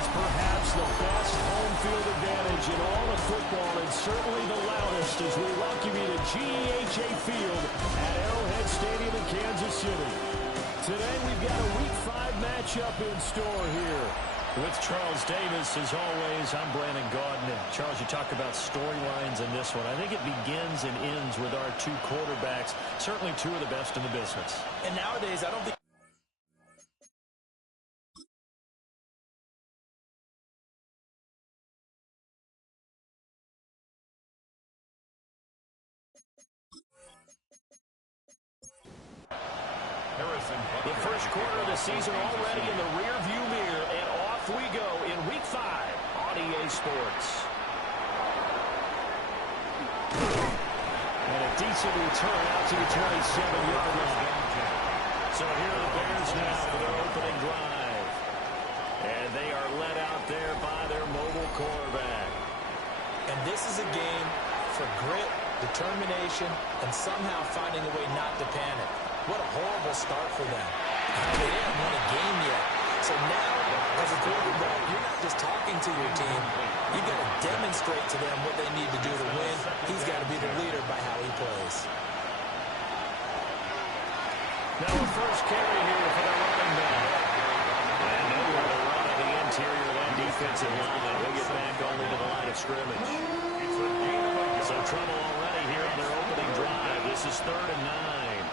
is perhaps the best home field advantage in all of football, and certainly the loudest as we welcome you to GEHA Field at Arrowhead Stadium in Kansas City. Today we've got a Week 5 matchup in store here. With Charles Davis, as always, I'm Brandon Gaudin. Charles, you talk about storylines in this one. I think it begins and ends with our two quarterbacks, certainly two of the best in the business. And nowadays, I don't think the first quarter of the season already in the rear-view mirror, and off we go in Week 5 on EA Sports. And a decent return out to the 27-yard line. So here are the Bears now for their opening drive. And they are led out there by their mobile quarterback. And this is a game for grit, determination, and somehow finding a way not to panic. What a horrible start for them. They didn't win a game yet. So now, as a quarterback, you're not just talking to your team. You've got to demonstrate to them what they need to do to win. He's got to be the leader by how he plays. Now a first carry here for the running back. And nowhere to run on the interior of that defensive line. They'll get back only to the line of scrimmage. So trouble already here on their opening drive. This is 3rd and 9.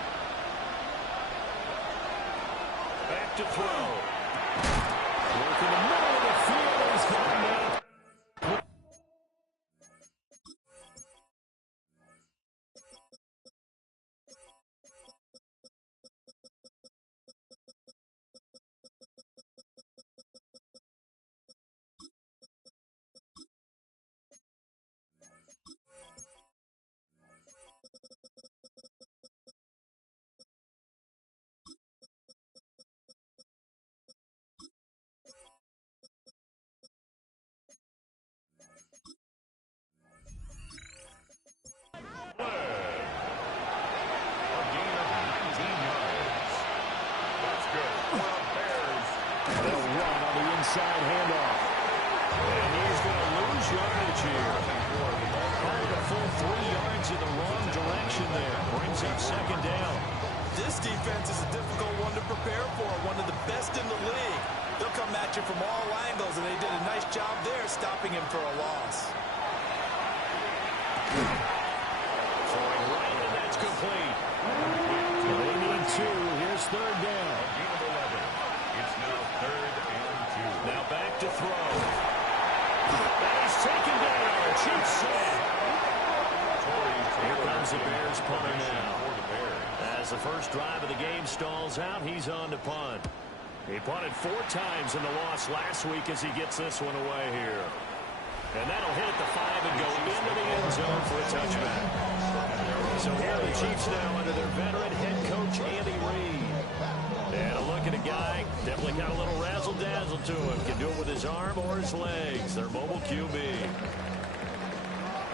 Back to throw. Work in the middle of the field. He's got it. Inside handoff. And he's going to lose yardage here. Probably a full 3 yards in the wrong direction there. Brings up 2nd down. This defense is a difficult one to prepare for, one of the best in the league. They'll come at you from all angles, and they did a nice job there stopping him for a loss. Throwing right, and that's complete. They need 2. Here's 3rd down. It's now 3rd and 2. Now back to throw. And he's taken down. Cheap sack. Here comes the Bears punter now. As the first drive of the game stalls out, he's on to punt. He punted 4 times in the loss last week as he gets this one away here. And that'll hit at the 5 and go into the end zone for a touchback. So here are the Chiefs now under their veteran head coach, Andy Reid. And a look at a guy, definitely got a little razzle-dazzle to him. Can do it with his arm or his legs. Their mobile QB.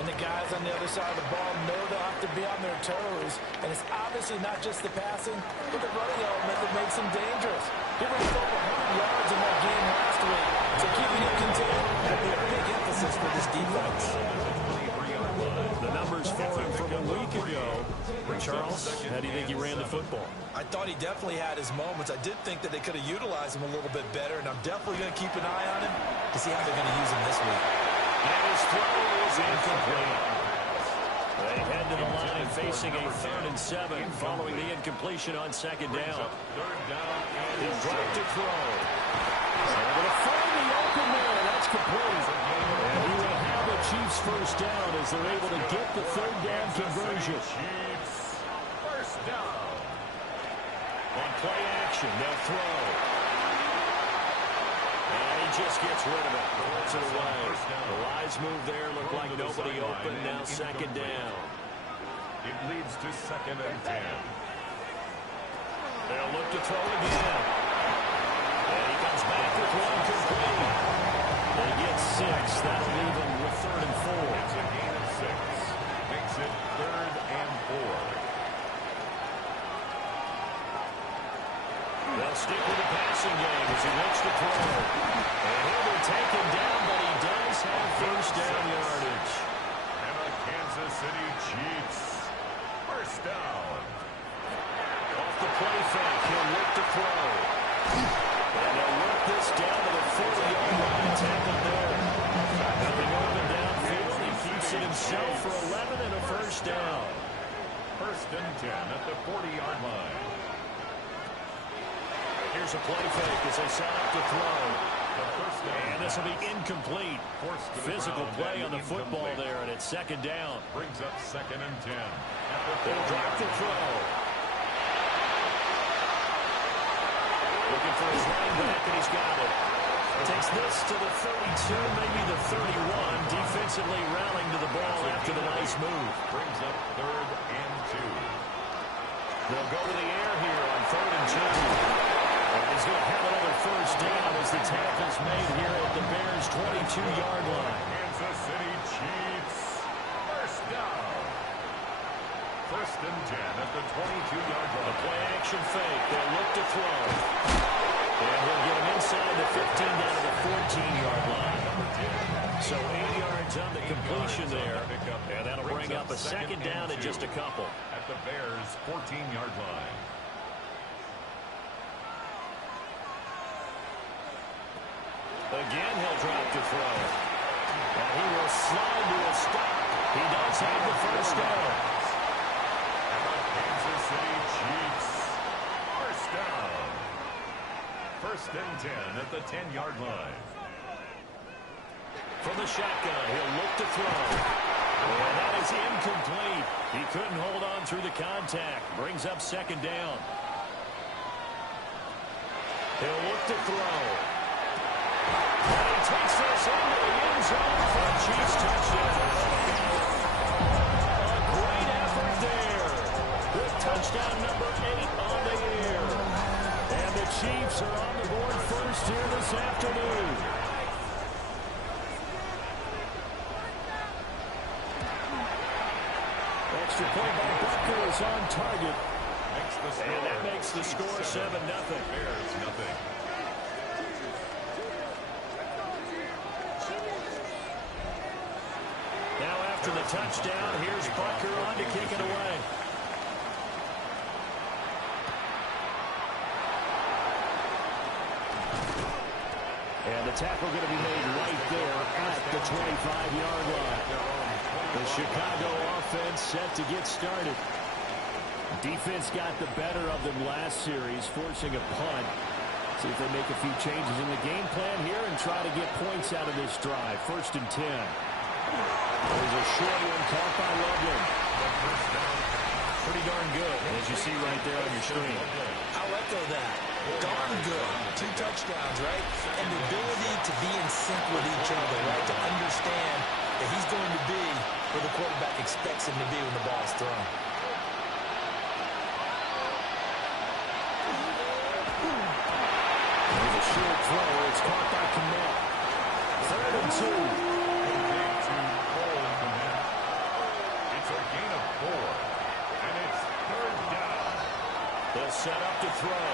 And the guys on the other side of the ball know they'll have to be on their toes. And it's obviously not just the passing, but the running element that makes him dangerous. He ran for over 100 yards in that game last week. So keeping him contained will be a big emphasis for this defense. The numbers for him from a week ago. Charles, how do you think he ran the football? I thought he definitely had his moments. I did think that they could have utilized him a little bit better, and I'm definitely going to keep an eye on him to see how they're going to use him this week. And his throw is incomplete. They head to the line facing a 3rd and 7 following the incompletion on 2nd down. He's right to throw. Able to find the open man. That's complete. And he will have the Chiefs first down as they're able to get the 3rd down conversion. First down. On play action, they'll throw. And he just gets rid of it. Throws it away. The wise move there. Looked like nobody open. Now 2nd down. It leads to 2nd and 10. They'll look to throw again. And he comes back with one complete. They get 6. That'll leave him with 3rd and 4. It's a gain of 6. Makes it 3rd and 4. They'll stick to the passing game as he looks to throw. And he'll be taken down, but he does have first down yardage. And the Kansas City Chiefs. First down. Off the play fake, he'll look to throw. And they'll work this down to the 40-yard line, tackle there. Nothing open downfield. He keeps it himself for 11 and a first down. First and 10 at the 40-yard line. Here's a play fake as they set up to throw. And this will be incomplete. Physical play on the football there, and it's second down. Brings up second and 10. They'll drop the throw. Looking for his running back, and he's got it. Takes this to the 32, maybe the 31. Defensively rallying to the ball after the nice move. Brings up third and 2. They'll go to the air here on third and 2. And he's going to have another first down as the tackle's made here at the Bears' 22-yard line. Kansas City Chiefs. First down. First and 10 at the 22-yard line. A play-action fake. They'll look to throw. And we'll get him inside the 15 down to the 14-yard line. So 8 yards on the completion there. And that'll bring up a second down and just a couple. At the Bears' 14-yard line. Again, he'll drop to throw. And he will slide to a stop. He does have the first down. Kansas City Chiefs. First down. First and 10 at the 10-yard line. From the shotgun, he'll look to throw. And that is incomplete. He couldn't hold on through the contact. Brings up second down. He'll look to throw. And he takes this into the end zone for a Chiefs touchdown. A great effort there. With touchdown number 8 on the air. And the Chiefs are on the board first here this afternoon. Extra point by Butker is on target. And that makes the score 7-0. Bears nothing. Now after the touchdown, here's Butker on to kick it away. And the tackle going to be made right there at the 25-yard line. The Chicago offense set to get started. Defense got the better of them last series, forcing a punt. See if they make a few changes in the game plan here and try to get points out of this drive. First and 10. There's a short one caught by Logan. Pretty darn good, as you see right there on your screen. I'll echo that. Darn good. 2 touchdowns, right? And the ability to be in sync with each other, right? To understand that he's going to be where the quarterback expects him to be when the ball is thrown. There's a short throw. It's caught by Kmet. Third and 2. It's a gain of 4. And it's third down. They'll set up to throw.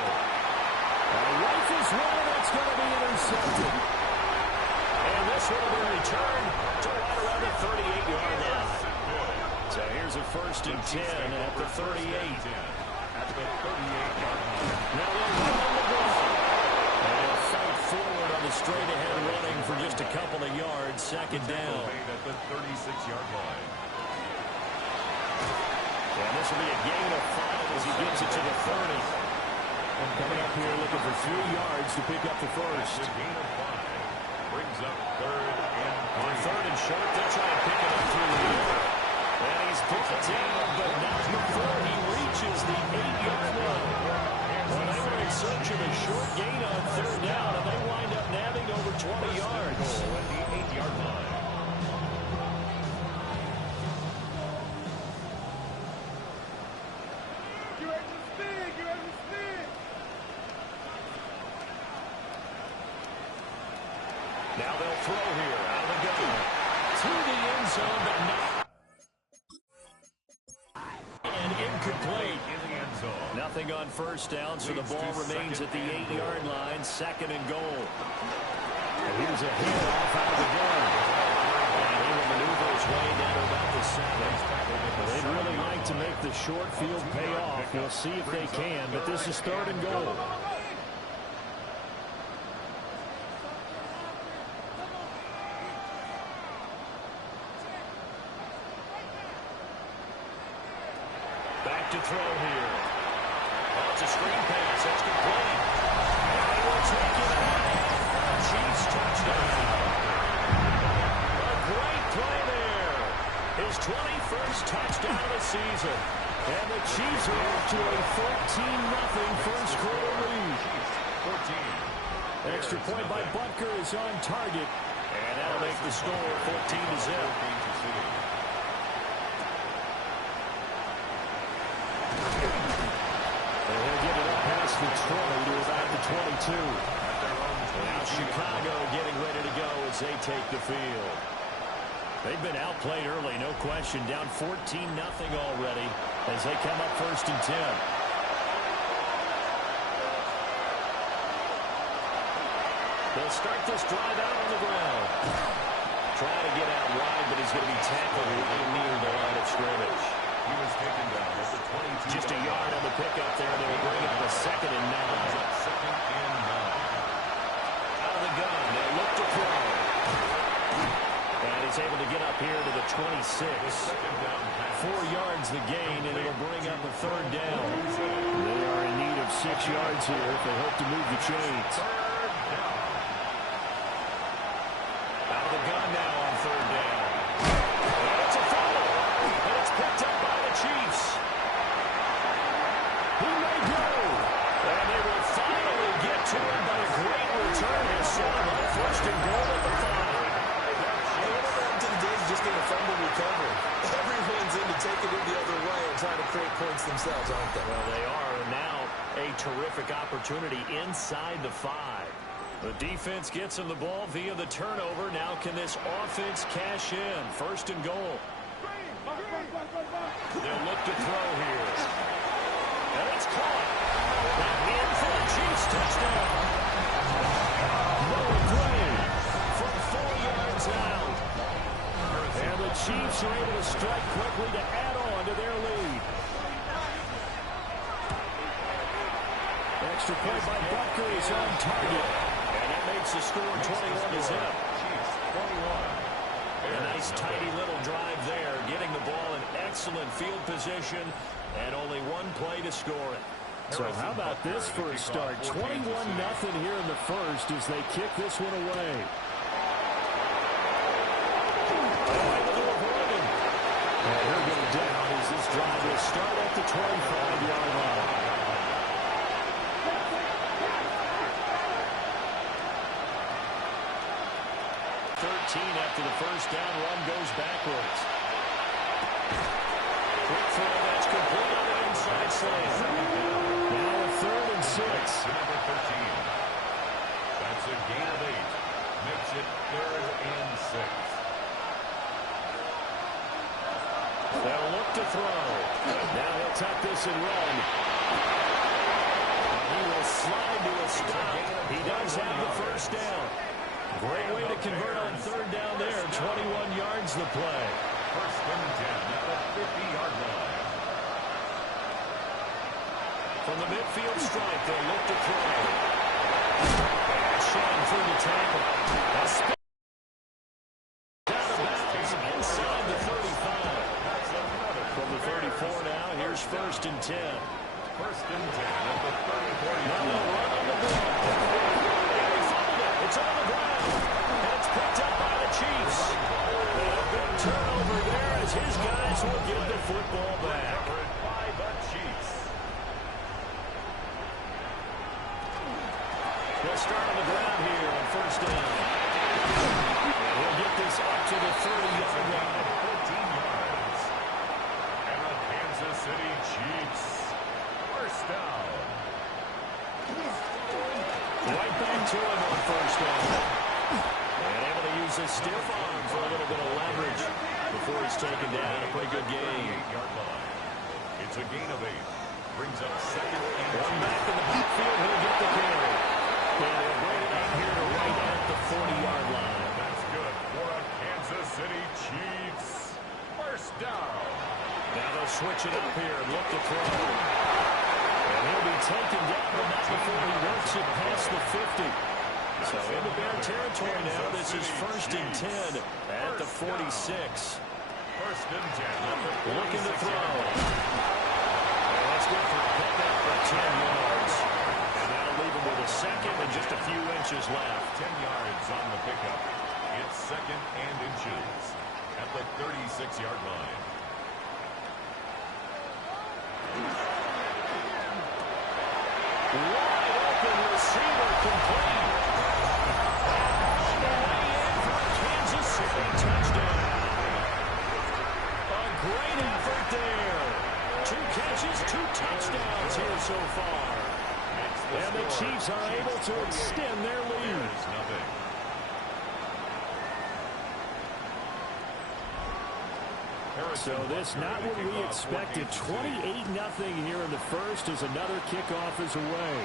Rifles one, that's going to be intercepted. And this will be returned to right around the 38-yard line. So here's a first and 10 at the 38. At the 38-yard line. Now they'll run on the ball. And they'll fight forward on the straight-ahead running for just a couple of yards. Second down. At the 36-yard line. And this will be a gain of 5 as he gets it to the 30. Coming up here looking for 3 yards to pick up the first. A gain of 5. Brings up third and 3. On third and short, they'll try to pick it up through the air. And he's picked down, but not before he reaches the 8-yard line. Well, they were in search of a short gain on third down, and they wind up nabbing over 20 yards. At the 8-yard line. Now they'll throw here out of the gun to the end zone, but not. And incomplete. In the end zone. Nothing on on first down, so the ball remains at the 8-yard line, second and goal. And here's a handoff out of the gun. And he will maneuver his way down to about the 7. They'd really like to make the short field pay off. We'll see if they can, but this is third and goal. Back to throw here. Oh, it's a screen pass. That's complete. And he will take it out. Chiefs touchdown. A great play there. His 21st touchdown of the season. And the Chiefs are off to a 14-0 first quarter lead. 14. Extra point by Butker is on target. And that'll make the score 14-0. The 20 to about the 22. Now Chicago getting ready to go as they take the field. They've been outplayed early, no question. Down 14-0 already as they come up first and 10. They'll start this drive out on the ground. Trying to get out wide, but he's going to be tackled right near the line of scrimmage. He was taken down at the 22. Just a yard on the pickup there. They will bring up the 2nd and 9. Second and 9. Out of the gun. They'll look to throw. And he's able to get up here to the 26. 4 yards the gain, and it'll bring up a 3rd down. They are in need of 6 yards here if they hope to move the chains. Out of the gun now on 3rd down. Picked up by the Chiefs. He may go. And they will finally get to him, but a great return has set him up first and goal at the 5. Hey, whatever happened to the days just in a fumble recovery? Everyone's into taking it the other way and trying to create points themselves, aren't they? Well, they are, and now a terrific opportunity inside the 5. The defense gets him the ball via the turnover. Now can this offense cash in? First and goal. They'll look to throw here. And it's caught. Back in for the Chiefs touchdown. Noah Gray from 4 yards out. And the Chiefs are able to strike quickly to add on to their lead. Extra point by Butker is on target. And that makes the score 21-0. Chiefs 21. A nice tidy little drive there, getting the ball in excellent field position, and only one play to score it. So how about this for a start? 21-0 here in the first as they kick this one away. Able to avoid him. And he'll go down as this drive will start at the 25-yard line. 13 after the first down run goes backwards. Quick throw, that's complete on the inside slant. Now a 3rd and 6. Number 13. That's a gain of 8. Makes it 3rd and 6. They'll look to throw. Now he'll tuck this and run. He will slide to a stop. He does have the first down. Great way to convert on 3rd down there. 21 yards the play. First and 10 at the 50-yard line. From the midfield stripe, they'll look to throw. And Shen through the tackle. Down to bounds inside the 35. From the 34 now, here's 1st and 10. First and 10 at the 34-yard Now they'll run on the ball. And he fumbled it. It's on the ground. And it's picked up by the Chiefs. And a big turnover there as his guys will get the football back. Covered by the Chiefs. They'll start on the ground here on 1st down. And he'll get this up to the 30-yard line. 14 yards. And the Kansas City Chiefs. First down. Right back to him on 1st down. And able to use his stiff arm for a little bit of leverage before he's taken down. A pretty good game. 38-yard line. It's a gain of 8. Brings up second and One back in the backfield. He'll get the carry. And he'll bring it out here to right at the 40-yard line. That's good for a Kansas City Chiefs. First down. Now they'll switch it up here and look to throw. And he'll be taken down, but not before he works it past the 50. So into Bear territory now. This is 1st and 10 at the 46. 1st and 10. Looking to throw. And that's good for a pickup for 10 yards. And that'll leave him with a second and just a few inches left. 10 yards on the pickup. It's 2nd and inches at the 36-yard line. Wide open receiver complete. All the way in for a Kansas City touchdown. A great effort there. 2 catches, 2 touchdowns here so far. And the Chiefs are able to extend their lead. So this not what we expected. 28-0 here in the first as another kickoff is away.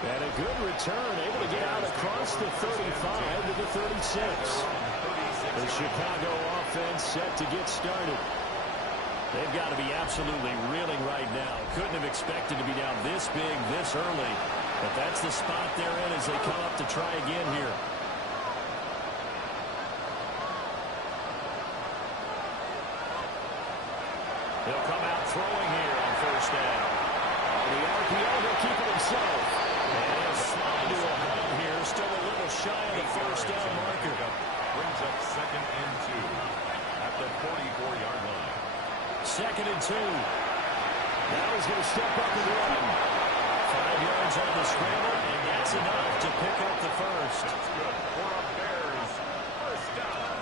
And a good return, able to get out across the 35 to the 36. The Chicago offense set to get started. They've got to be absolutely reeling right now. Couldn't have expected to be down this big, this early. But that's the spot they're in as they come up to try again here. He'll come out throwing here on 1st down. On the RPO, he'll keep it himself. And he'll slide to a hole here. Still a little shy of the 1st down marker. Brings up 2nd and 2 at the 44-yard line. 2nd and 2. Now he's going to step up and run. 5 yards on the scramble, and that's enough to pick up the first. That's good for a Bears first down.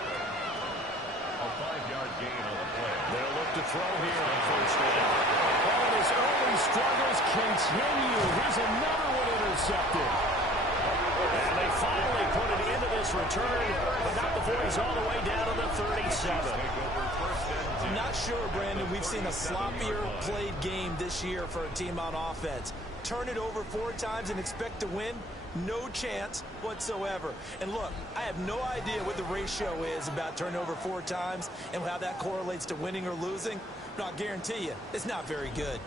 A 5-yard gain on the play. They'll look to throw here on 1st down. And his early struggles continue. Here's another one intercepted. And they finally put it into this return, but not before he's all the way down to the 37. I'm not sure, Brandon, we've seen a sloppier played game this year for a team on offense. Turn it over 4 times and expect to win? No chance whatsoever. And look, I have no idea what the ratio is about turnover 4 times and how that correlates to winning or losing. But I'll guarantee you, it's not very good.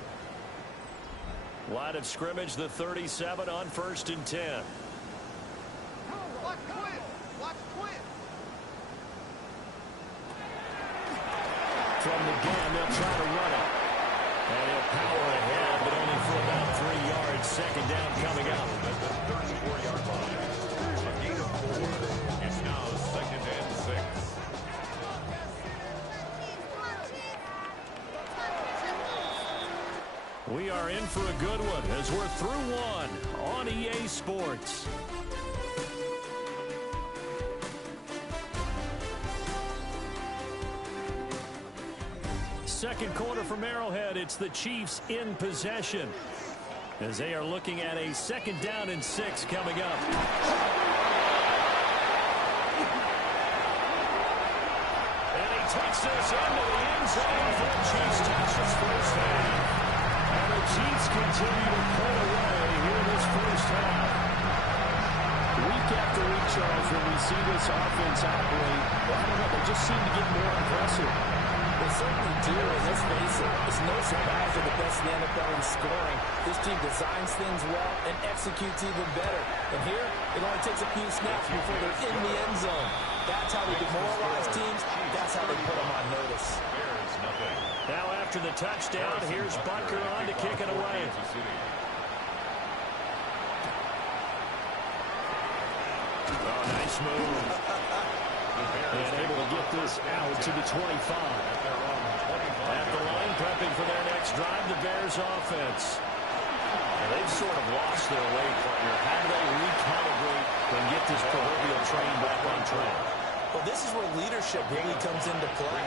Line of scrimmage, the 37 on 1st and 10. Watch Quinn! Watch Quinn! From the gun, they'll try to run it. And he'll power ahead, but only for about 3 yards. 2nd down coming up. At the 34-yard line. A gain of 4. It's now 2nd and 6. We are in for a good one as we're through one on EA Sports. Second quarter from Arrowhead. It's the Chiefs in possession as they are looking at a 2nd down and 6 coming up. And he takes this into the end zone for the Chiefs. Touches first half. And the Chiefs continue to pull away here in this first half. Week after week, Charles, when we see this offense operate, I don't know, they just seem to get more impressive. They certainly do, and let's face it, it's no surprise they're the best in the NFL in scoring. This team designs things well and executes even better. And here, it only takes a few snaps before they're in the end zone. That's how they demoralize teams. That's how they put them on notice. Bears nothing. Now after the touchdown, here's Butker on to kick it away. Oh, nice move. And able to get this out to the 25. At the line, prepping for their next drive, the Bears offense. They've sort of lost their way, partner. How do they recalibrate and get this proverbial train back on track? Well, this is where leadership really comes into play.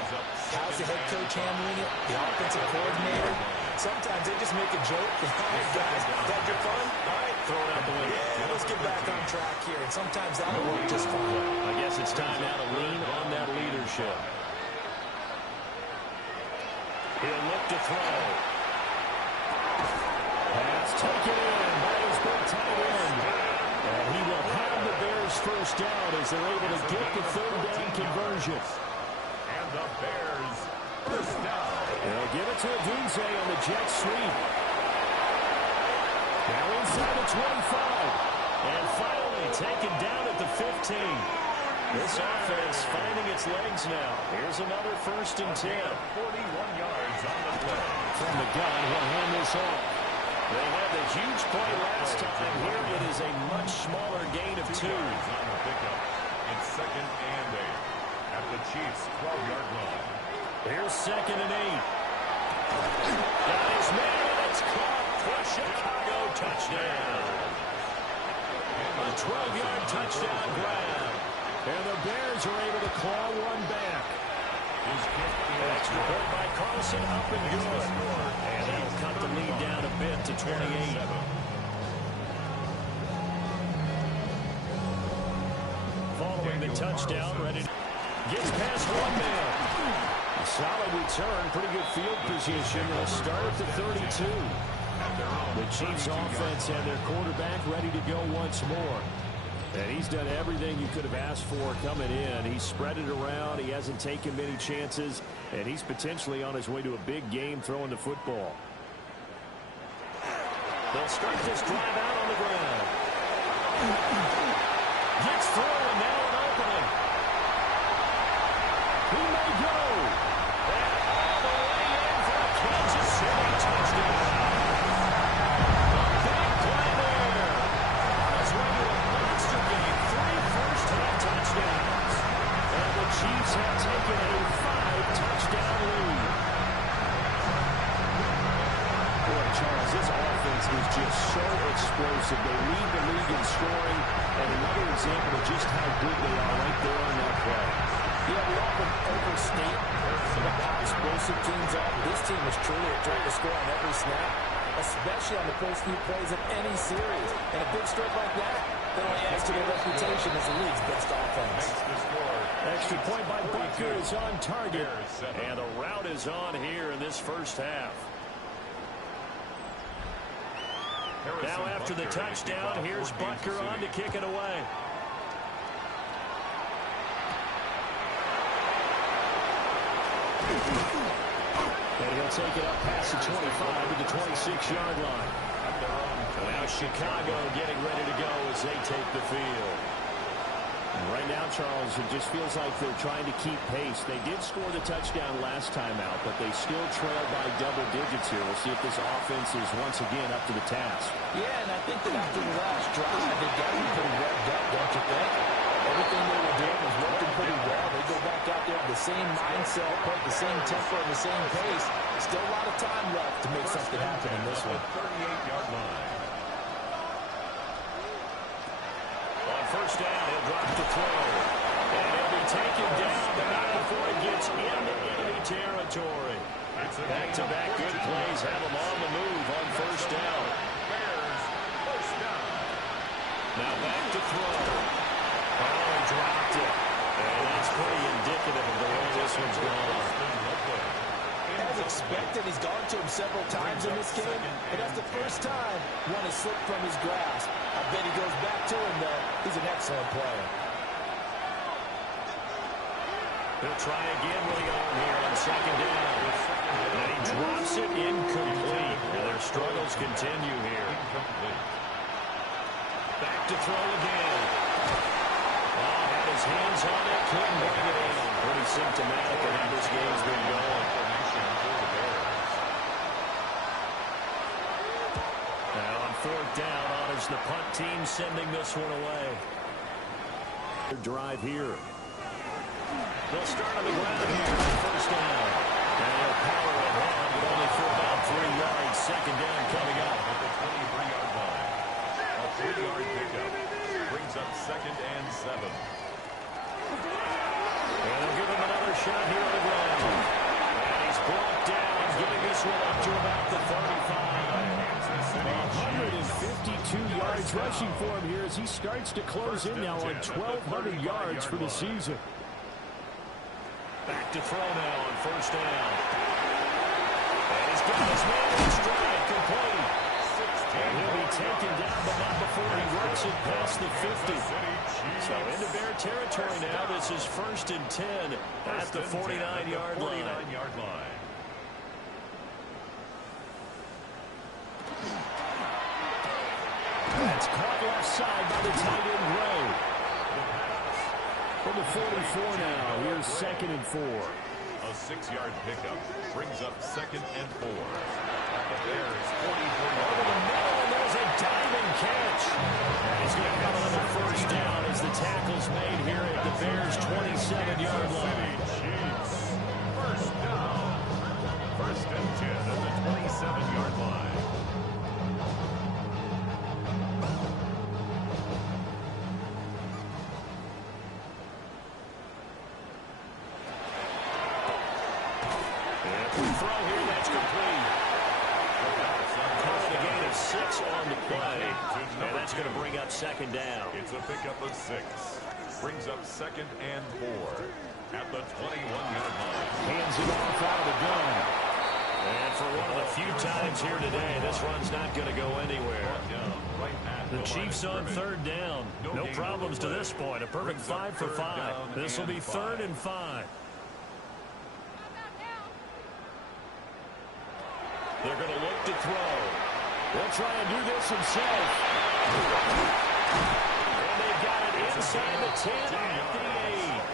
How's the head coach handling it? The offensive coordinator? Sometimes they just make a joke. All right, guys, that good fun? All right, throw it out the window. Yeah, let's get back on track here. And sometimes that'll work just fine. I guess it's time now to lean on that leadership. throw. Pass taken in by his big tight end. And he will have the Bears first down as they're able to get the third down conversion. And the Bears first down. They'll give it to Odunze on the jet sweep. Now inside the 25. And finally taken down at the 15. This offense finding its legs now. Here's another 1st and 10. 41 yards on the play. From the gun, he'll hand this off. They had the huge play last time. Here it is a much smaller gain of 2. On the pickup. It's 2nd and 8. At the Chiefs' 12-yard line. Here's 2nd and 8. Got his man, and it's caught for Chicago touchdown. A 12-yard touchdown grab. And the Bears are able to claw one back. Extra point by Carlson, up and good. And that'll cut the lead down a bit to 28. Following the touchdown, ready to gets past one man. A solid return, pretty good field position. They'll start at the 32. The Chiefs offense and their quarterback ready to go once more. And he's done everything you could have asked for coming in. He's spread it around. He hasn't taken many chances. And he's potentially on his way to a big game throwing the football. They'll start this drive out on the ground. Gets through and now an opening. He may go. And all the way in for a Kansas City touchdown. Chiefs have taken a 5-touchdown lead. Boy, Charles, this offense is just so explosive. They lead the league in scoring, and another example of just how good they are right there on that play. Yeah, we often overstate how explosive teams are. This team is truly a threat to score on every snap, especially on the first few plays of any series. And a big stroke like that only adds to their reputation as the league's best offense. Extra point by Butker is on target. And a route is on here in this first half. Now after the touchdown, here's Butker on to kick it away. And he'll take it up past the 25 to the 26-yard line. Now Chicago getting ready to go as they take the field. And right now, Charles, it just feels like they're trying to keep pace. They did score the touchdown last time out, but they still trail by double digits here. We'll see if this offense is once again up to the task. Yeah, and I think that after the last drive, they got to be pretty revved up, don't you think? Everything they were doing was working pretty well. They go back out there with the same mindset, put the same tempo and the same pace. Still a lot of time left to make something happen in this one. 38-yard line. On first down, he'll drop the throw. And he'll be taken down, but not before it gets into enemy territory. Back-to-back good plays have him on the move on first down. Bears first down. Now back to throw. Oh, he dropped it. And that's pretty indicative of the way this one's gone. As expected, he's gone to him several times in this game, but that's the first time one has slipped from his grasp. I bet he goes back to him, though. He's an excellent player. He'll try again with the arm here on second down. And he drops it incomplete. And their struggles continue here. Back to throw again. Oh, had his hands on it, couldn't bring it in. Pretty symptomatic of how this game's been going. Now on fourth down, honors the punt team sending this one away. Drive here. They'll start on the ground here on first down. And they'll power it on, but only for about 3 yards. Second down coming up. At the 23-yard line. A 3-yard pickup brings up 2nd and 7. And they'll give him another shot here on the ground. And he's brought down, giving this one up to about the 35. 152 yards rushing for him here as he starts to close in now on 1,200 yards for the season. Back to throw now on first down. And he's got his man in stride, complete. And he'll be taken down, but not before he works it past the 50. So into Bear territory now. This is 1st and 10 at the 49-yard line. That's caught left side by the tight end Rowe. From the 44 now, here's 2nd and 4. A 6-yard pickup brings up 2nd and 4. At the Bears 44. Over the middle, and there's a diving catch. And he's going to have another first down as the tackle's made here at the Bears' 27-yard line. Chiefs. First down. 1st and 10 at the 27-yard line. Throw here, that's complete. Call a gain of 6 on the play. And that's going to bring up 2nd down. It's a pickup of 6. Brings up 2nd and 4 at the 21-yard line. Hands it off out of the gun. And for one of the few times here today, this run's not going to go anywhere. The Chiefs on 3rd down. No problems to this point. A perfect 5 for 5. This will be 3rd and 5. They're going to look to throw. They'll try and do this himself. And they've got it inside the 10 at the 8.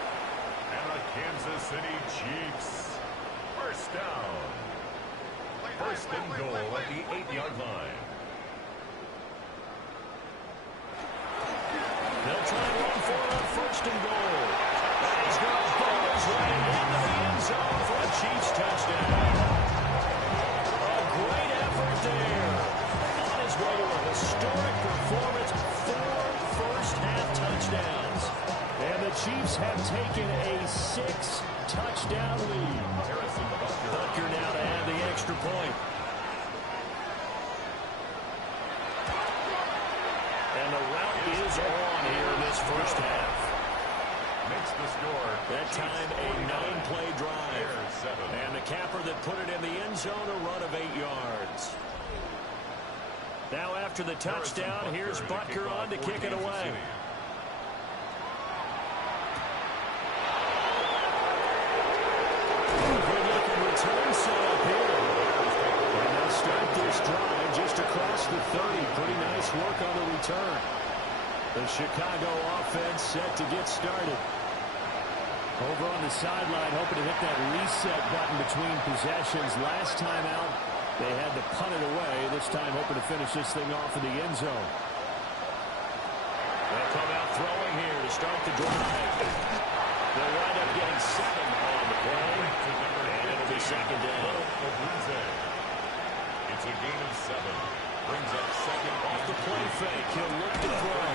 And the Kansas City Chiefs. First down. 1st and goal at the 8-yard line. They'll try and run for it on 1st and goal. And he's going to ball his way into the end zone for a Chiefs touchdown. Great effort there. On his way to a historic performance, 4 first-half touchdowns. And the Chiefs have taken a 6-touchdown lead. Butker now to add the extra point. And the route is on here in this first half. Makes the score. That time a 9-play drive. And the capper that put it in the end zone, a run of 8 yards. Now after the touchdown, here's Butker on to kick it away. Good-looking return set up here. And they'll start this drive just across the 30. Pretty nice work on the return. The Chicago offense set to get started. Over on the sideline, hoping to hit that reset button between possessions. Last time out, they had to punt it away. This time, hoping to finish this thing off in the end zone. They'll come out throwing here to start the drive. They'll wind up getting 7 on the play. And it'll be 2nd down. It's a gain of 7. Brings up 2nd Off the play fake, he'll look to throw.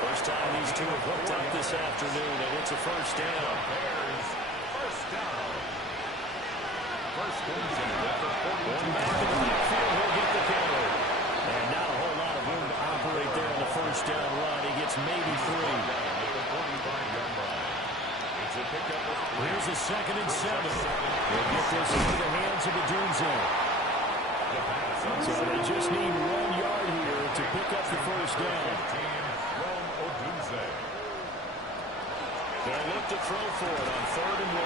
First time these two have hooked up this afternoon, and it's a first down. Bears, first down. 1st and 10 at the 42. Going back in the backfield, he'll get the carry. And not a whole lot of room to operate there on the first down run. He gets maybe 3. Here's a 2nd and 7. They'll get this into the hands of Odunze. So they just need 1 yard here to pick up the first down. They'll look to throw for it on 3rd and 1.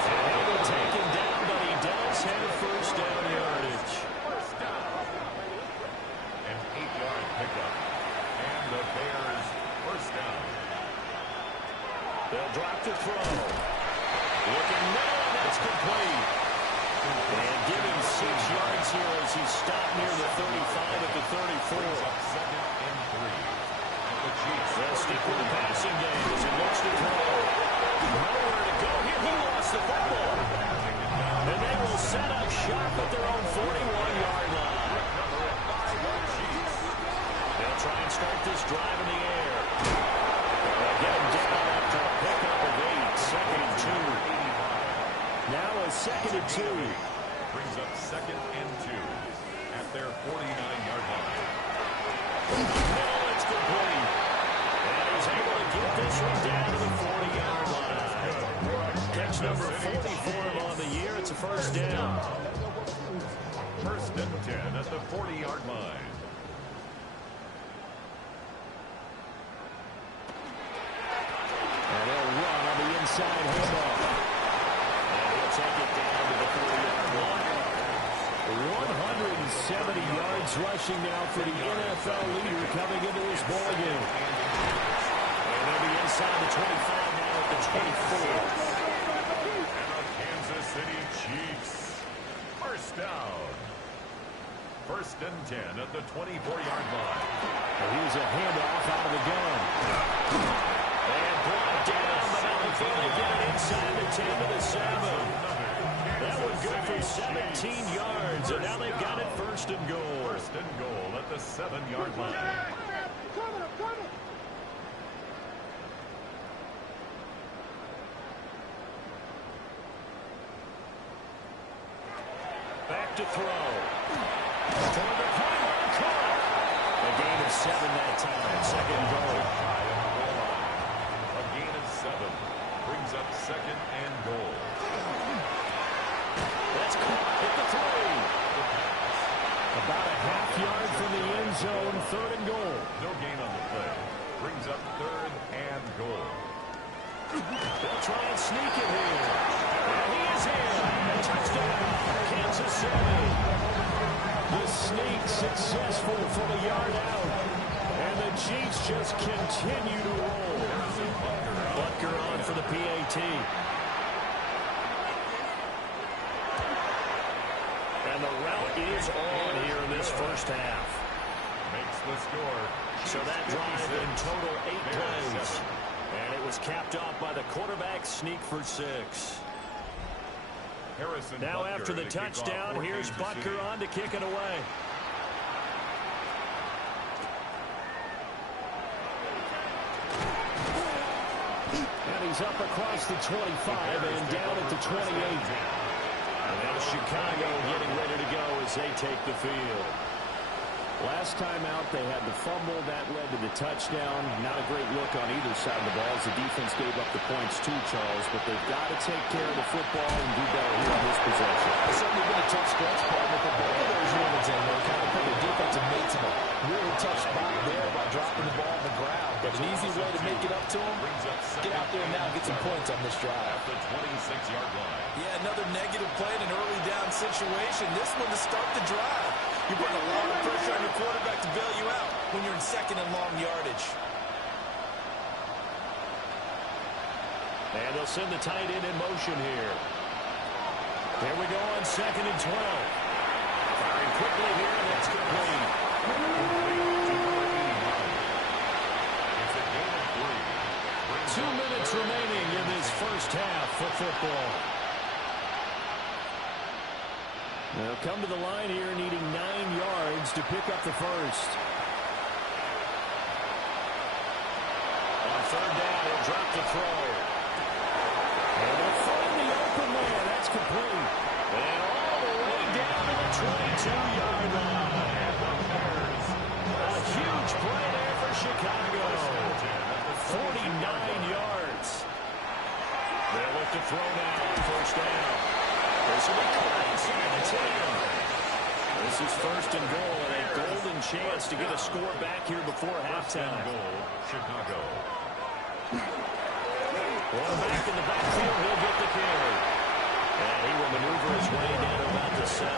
And he will take him down, but he does have first down yardage. First down. An 8-yard pickup. And the Bears first down. They'll drop the throw. Looking middle, and that's complete. And give him 6 yards here as he stopped near the 35 at the 34. 2nd and 3. They'll stick with the passing game as he looks to throw. Nowhere to go here. He lost the football. And they will set up shop at their own 41-yard line. They'll try and start this drive in the air. They'll get him down after a pickup of 8. 2nd and 2. Now a 2nd and 2. Brings up 2nd and 2 at their 49-yard line. It's complete. And he's able to get this one down to the 40-yard line. Catch That's number 40 for him on the year. It's a first down. First and 10 at the 40-yard line. And they'll run on the inside handoff. And he'll take it down to the 40-yard line. 170 yards rushing now for the NFL leader coming into this ball game. And they'll be inside the 25 now at the 24. And the Kansas City Chiefs. First down. First and 10 at the 24-yard line. And here's a handoff out of the gun. And brought down, but now they finally get it inside the 10 to the 7. That would go for 17 yards, and now they've got it first and goal. First and goal at the 7-yard line. Back to throw. Toward the pylon, caught. A gain of 7 that time. Second and goal. A gain of 7 brings up second and goal. That's caught at the 3. About a half yard from the end zone, third and goal. No gain on the play. Brings up third and goal. They'll try and sneak it here. And he is in. Touchdown, Kansas City. The sneak successful from a yard out. And the Chiefs just continue to roll. Butker on for the PAT. And the route is on here in this first half. Makes the score. So that drive in total 8 plays. And it was capped off by the quarterback sneak for 6. Harrison Now Butker after the to kick off touchdown, for here's Kansas Butker City. on to kick it away. And he's up across the 25 and down at the 28. And now Chicago getting ready to go as they take the field. Last time out, they had the fumble. That led to the touchdown. Not a great look on either side of the ball as the defense gave up the points too, Charles. But they've got to take care of the football and do better here on this possession. It's certainly been a tough stretch, partner, for both of those units in there. Kind of put the defensive mates in a really tough spot there by dropping the ball on the ground. But an easy way to make it up to them, get out there now and get some points on this drive. At the 26-yard line. Yeah, another negative play in an early down situation. This one to start the drive. You put a lot of pressure on your quarterback to bail you out when you're in second and long yardage. And they'll send the tight end in motion here. Here we go on second and 12. Firing quickly here, and that's complete. It's a gain of 3. 2 minutes remaining in this first half for football. They'll come to the line here needing 9 yards to pick up the first. On third down, he'll drop the throw. And they'll find the open man. That's complete. And all the way down to the 22-yard line. A huge play there for Chicago. 49 yards. They'll look to throw now on first down. This will be caught inside the 10. This is first and goal and a golden chance to get a score back here before halftime. Goal, Chicago. Well, back in the backfield, he'll get the carry. And he will maneuver his way down to about the 7.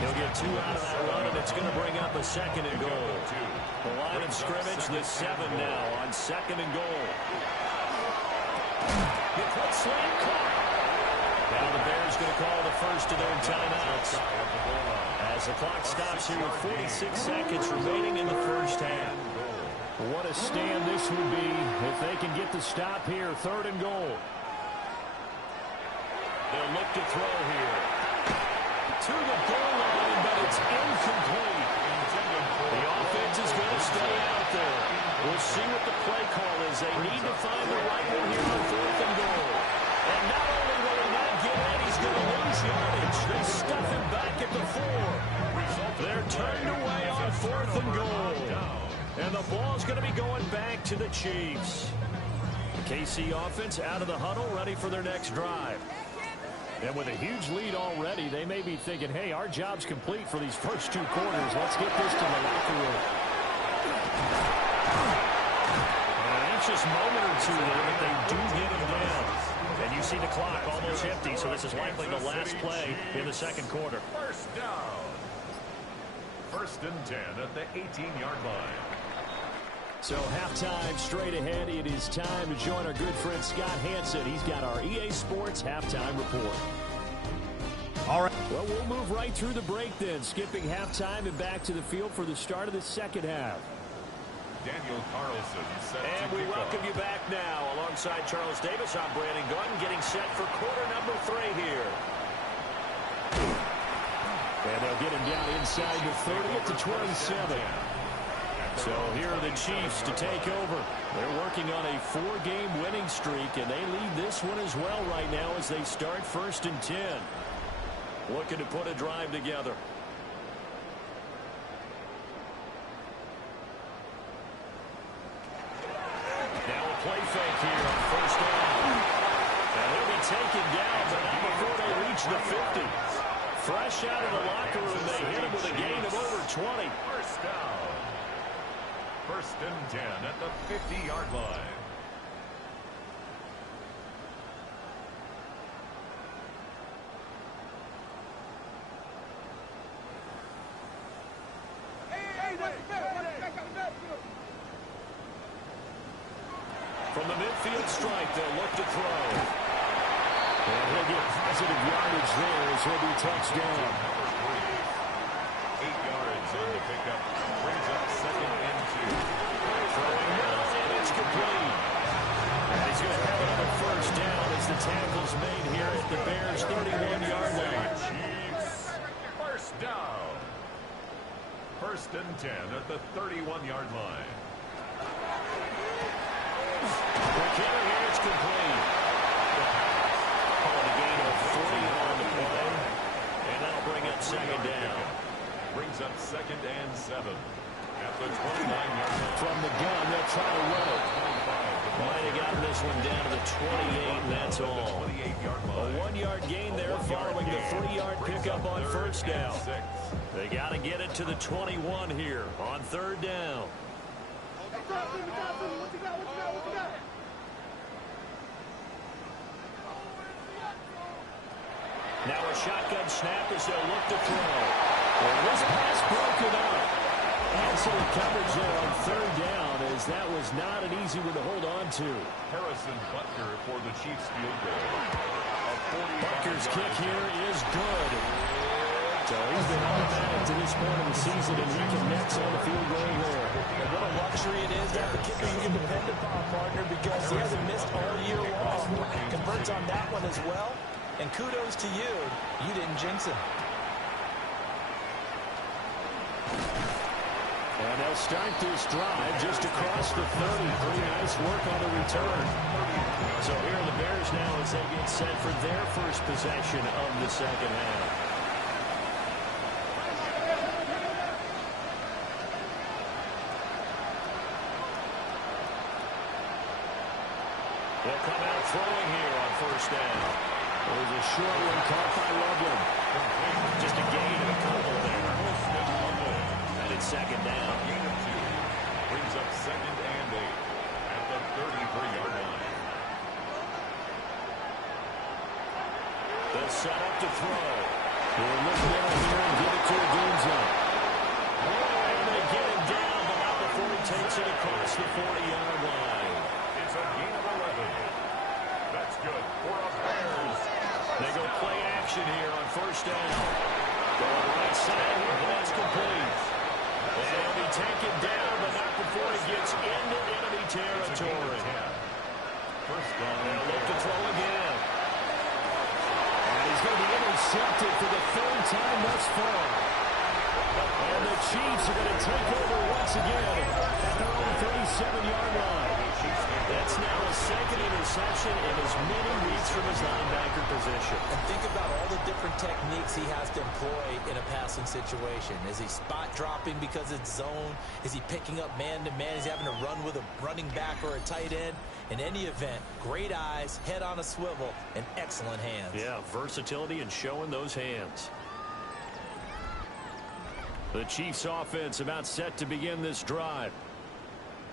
He'll get 2 out of that run, and it's going to bring up a second and goal. The line of scrimmage, the 7 now on second and goal. The quick slant caught. Now the Bears going to call the first of their timeouts. As the clock stops here with 46 seconds remaining in the first half. What a stand this would be if they can get the stop here. Third and goal. They'll look to throw here. To the goal line, but it's incomplete. The offense is going to stay out there. We'll see what the play call is. They need to find the right one here on fourth and goal. And not only will he not get in, he's going to lose yardage. They stuff him back at the 4. They're turned away on fourth and goal. And the ball's going to be going back to the Chiefs. KC offense out of the huddle, ready for their next drive. And with a huge lead already, they may be thinking, hey, our job's complete for these first 2 quarters. Let's get this to the locker room. An anxious moment or two there, but they do get him down. And you see the clock almost empty, so this is likely the last play in the second quarter. First down. 1st and 10 at the 18-yard line. So halftime straight ahead. It is time to join our good friend Scott Hanson. He's got our EA Sports halftime report. All right. Well, we'll move right through the break then, skipping halftime and back to the field for the start of the second half. Daniel Carlson set And we welcome you back now. Alongside Charles Davis, I'm Brandon Gaudin, getting set for quarter number 3 here. And they'll get him down inside the 30 at the 27. So here are the Chiefs to take over. They're working on a 4-game winning streak, and they lead this one as well right now as they start 1st and 10. Looking to put a drive together. Now a play fake here on 1st down. And he'll be taken down, but not before they reach the 50. Fresh out of the locker room, they hit him with a gain of over 20. First down. 1st and 10 at the 50-yard line. From the midfield stripe, they'll look to throw. And he'll get positive yardage there as he'll be touched down. 8 yards on the pickup. Brings up 2nd and 2. Throwing middle, and it's complete. And he's going to have another first down as the tackle's made here at the Bears' 31-yard line. Chiefs. First down. 1st and 10 at the 31-yard line. McKinnon here, it's complete. Called a gain of 40 on the play. And that'll bring up 2nd down. Brings up 2nd and 7 at the 29-yard line. From the gun, they'll try to run it. Might have gotten this one down to the 28, and that's all. A 1-yard gain there following the 3-yard pickup on 1st down. They got to get it to the 21 here on 3rd down. Now a shotgun snap as they'll look to throw. Well, this pass broken up. Excellent coverage there on 3rd down, as that was not an easy one to hold on to. Harrison Butker for the Chiefs field goal. Butker's kick here is good. So he's been automatic to this point of the season, and he connects on the field goal there. And what a luxury it is to have a kicker you can depend upon, partner, because he hasn't missed all year long. Converts on that one as well. And kudos to you. You didn't jinx him. And they'll start this drive just across the 30. Pretty nice work on the return. So here are the Bears now as they get set for their first possession of the second half. They'll come out throwing here on 1st down. There's a short one caught by Loveland. Just a gain of a couple there. And it's 2nd down. Gain of 2. Brings up 2nd and 8 at the 33-yard line. They'll set up to throw. He'll look middle here and give it to Odunze. And they get him down, but not before he takes it across the 40-yard line. It's a gain of 11. That's good for a Bears. They go play action here on 1st down. Going right side here, and that's complete. And he'll be taken down, but not before he gets into enemy territory. First down. They'll look to throw again. And he's going to be intercepted for the 3rd time thus far. And the Chiefs are going to take over once again at their own 37-yard line. That's now a second interception in as many weeks from his linebacker position. And think about all the different techniques he has to employ in a passing situation. Is he spot dropping because it's zone? Is he picking up man-to-man? Is he having to run with a running back or a tight end? In any event, great eyes, head on a swivel, and excellent hands. Yeah, versatility and showing those hands. The Chiefs offense about set to begin this drive.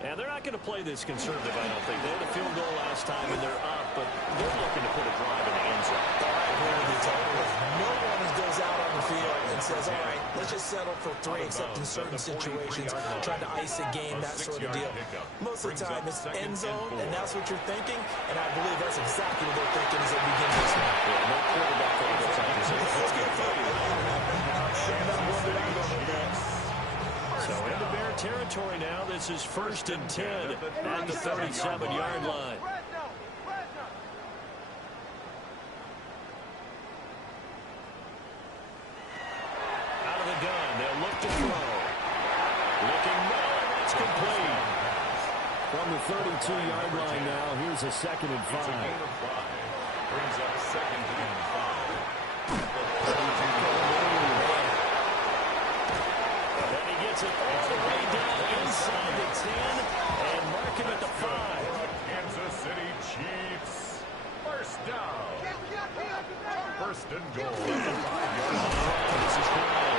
And they're not going to play this conservative, I don't think. They had a field goal last time, and they're up, but they're looking to put a drive in the end zone. I agree with you totally. No one goes out on the field and says, all right, let's just settle for 3, except in certain situations, trying to ice a game, that sort of deal. Most of the time, it's end zone, and that's what you're thinking, and I believe that's exactly what they're thinking as they begin this one. Yeah, no quarterback that gets out and says, let's get fighting. So into Bear territory now. This is 1st and 10 at the 37-yard line. Out of the gun, they'll look to throw. Looking low, and that's complete. From the 32-yard line now, here's a 2nd and 5. Brings up 2nd and 5. And he gets it all the way down inside the 10 and mark him at the 5. Kansas City Chiefs. First down. 1st and goal at the 5-yard line. This is Gray.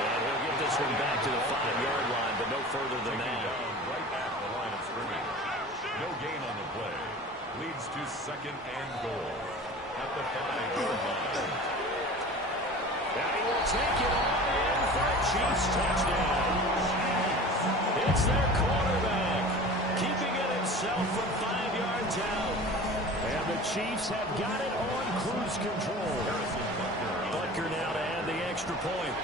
And he'll get this one back to the 5-yard line, but no further than that. Down right at the line of scrimmage. No gain on the play. Leads to 2nd and goal at the 5-yard line. And he will take it all in for a Chiefs touchdown. It's their quarterback, keeping it himself from 5 yards out. And the Chiefs have got it on cruise control. Butker now to add the extra point.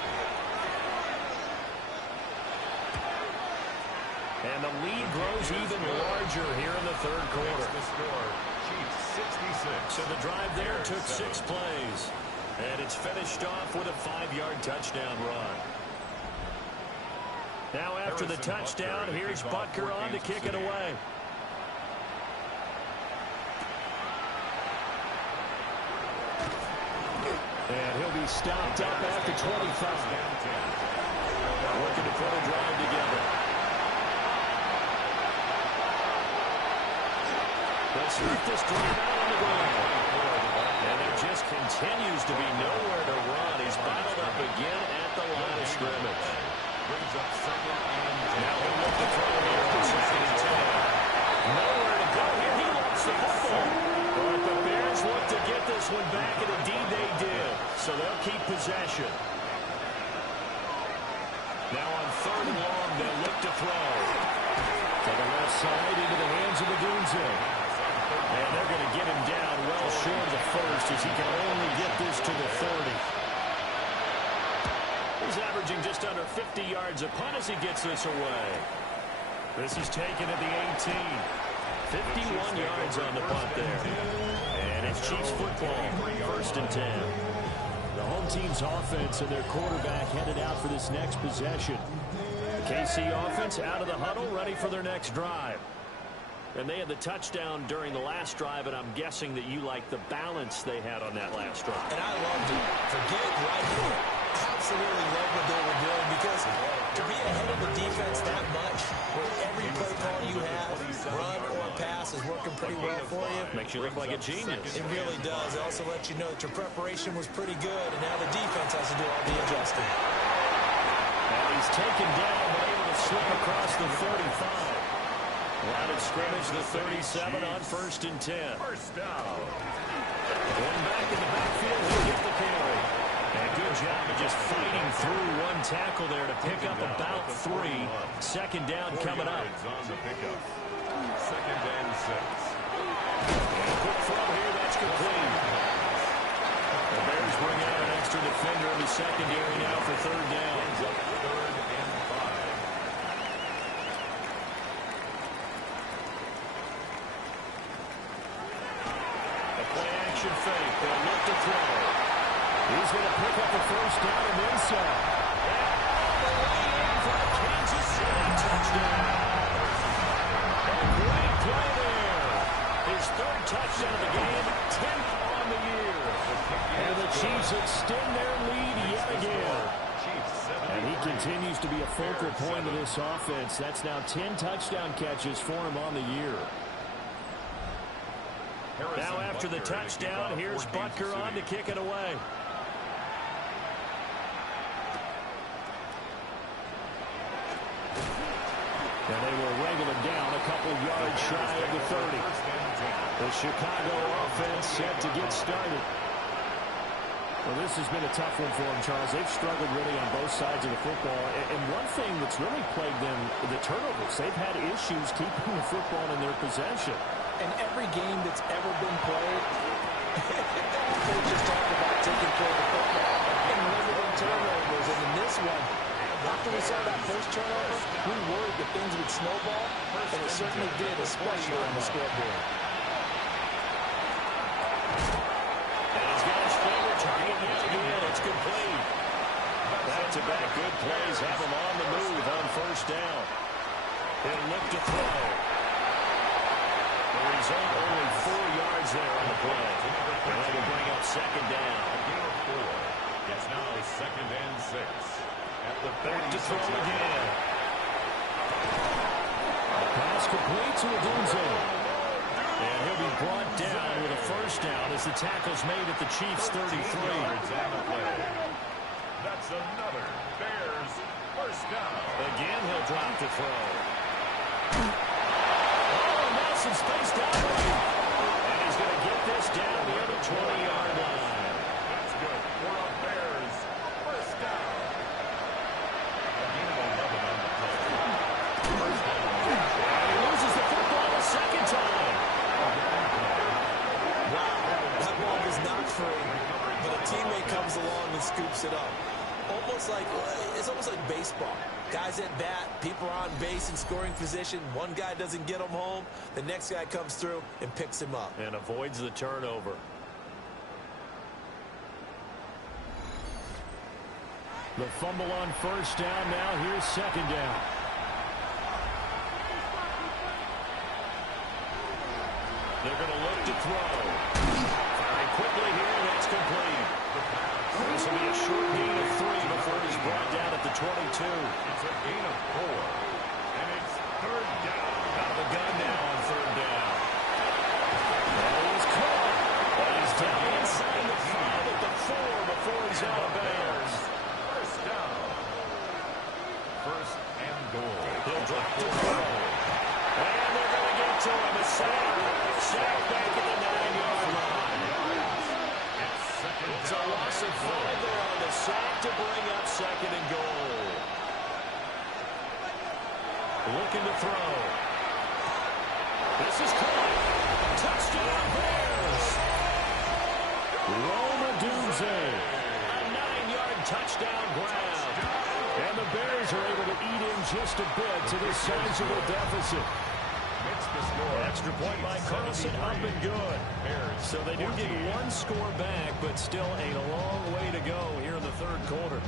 And the lead grows even larger here in the 3rd quarter. The score, Chiefs 66. So the drive there took 6 plays. And it's finished off with a 5-yard touchdown run. Now after the touchdown, here's Butker on to kick it away. And he'll be stopped up at the 25. Looking to put a drive together. They'll start this drive out on the ground. And there just continues to be nowhere to run. He's bottled up again at the line of scrimmage. Brings up 2nd and 10. Now he'll look to throw here on 2nd and 10. Nowhere to go here. He lost the football. But the Bears look to get this one back, and indeed they did. So they'll keep possession. Now on 3rd and long, they'll look to throw. To the left side into the hands of Odunze. And they're going to get him down well short of the 1st as he can only get this to the 30. He's averaging just under 50 yards a punt as he gets this away. This is taken at the 18. 51 yards on the punt there. And it's Chiefs football, 1st and 10. The home team's offense and their quarterback headed out for this next possession. The KC offense out of the huddle, ready for their next drive. And they had the touchdown during the last drive, and I'm guessing that you like the balance they had on that last drive. And I loved it. Forget right here. Absolutely love what they were doing, because to be ahead of the defense that much, where every play call you have, run or pass, is working pretty well for you. Makes you look like a genius. It really does. It also lets you know that your preparation was pretty good, and now the defense has to do all the adjusting. And he's taken down, but able to slip across the 35. Line of scrimmage, the 37 on 1st and 10. First down. One back in the backfield, he'll get the carry. And good job of just fighting through one tackle there to pick up about 3. 2nd down coming up. On the pickup. 2nd and 6. And a quick throw here, that's complete. The Bears bring out an extra defender in the secondary now for 3rd down. 3rd and 5. Action fake. They'll look to throw. He's going to pick up the 1st down and then some. And all the way in for a Kansas City touchdown. A great play continues to be a focal point of this offense. That's now 10 touchdown catches for him on the year. Now after the touchdown, here's Butker on to kick it away. And they will wrangle it down a couple yards shy of the 30. The Chicago offense set to get started. Well, this has been a tough one for them, Charles. They've struggled really on both sides of the football. And one thing that's really plagued them, the turnovers. They've had issues keeping the football in their possession. In every game that's ever been played, coaches talk about taking care of the football and limiting turnovers. And in this one, after we saw that first turnover, we worried that things would snowball, and it certainly did, especially on the scoreboard. And he's got his finger target yet again. It's complete. Back-to-back good plays have him on the move on first down. He'll look to throw. The result, only 4 yards there on the play. And that will bring up second down. It's now 2nd and 6. Back to throw again. Pass complete to Odunze. And he'll be brought down with a first down as the tackle's made at the Chiefs' 33. That's another Bears first down. Again, he'll drop to throw. Oh, now some space down the lane. And he's going to get this down near the 20-yard line. That's good for a Bears first down. Again, 11 on the play. First down. And he loses the football a second time. Wow, that ball was not free, but a teammate comes along and scoops it up. It's almost like baseball. Guys at bat, people are on base in scoring position. One guy doesn't get him home. The next guy comes through and picks him up. And avoids the turnover. The fumble on first down now. Here's second down. They're going to look to throw. Firing quickly here. That's complete. This will be a short gain of 3 before he's brought down at the 22. It's a gain of 4. And it's 3rd down. Out of the gun now on 3rd down. And he's caught. And he's down inside the 5 at the 4 before he's out of bounds. First down. 1st and goal. He'll drop to throw. And they're going to get to him. A sack. Sack back at the 9-yard line. It's a loss of 5 there on the sack to bring up 2nd and goal. Looking to throw. This is caught. Touchdown Bears. Rome Odunze. A 9-yard touchdown grab. And the Bears are able to eat in just a bit to this sizable deficit. Extra point by Carlson, up and good. So they do get 1 score back, but still a long way to go here in the 3rd quarter.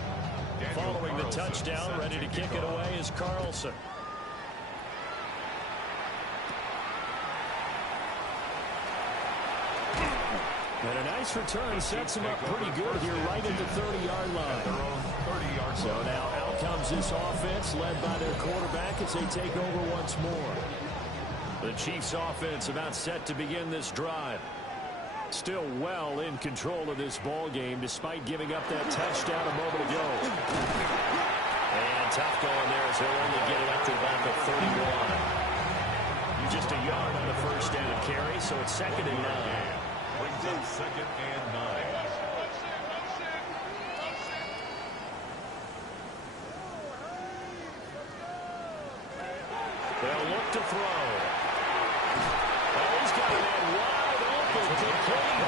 Following the touchdown, ready to kick it away is Carlson. And a nice return sets him up pretty good here right at the 30-yard line. So now out comes this offense led by their quarterback as they take over once more. The Chiefs offense about set to begin this drive. Still well in control of this ball game despite giving up that touchdown a moment ago. And tough going there as they'll only get it up to about the 31. Just a yard on the first down carry, so it's 2nd and 9. Brings up 2nd and 9. They'll look to throw. Oh, he's got a man wide open. Complete.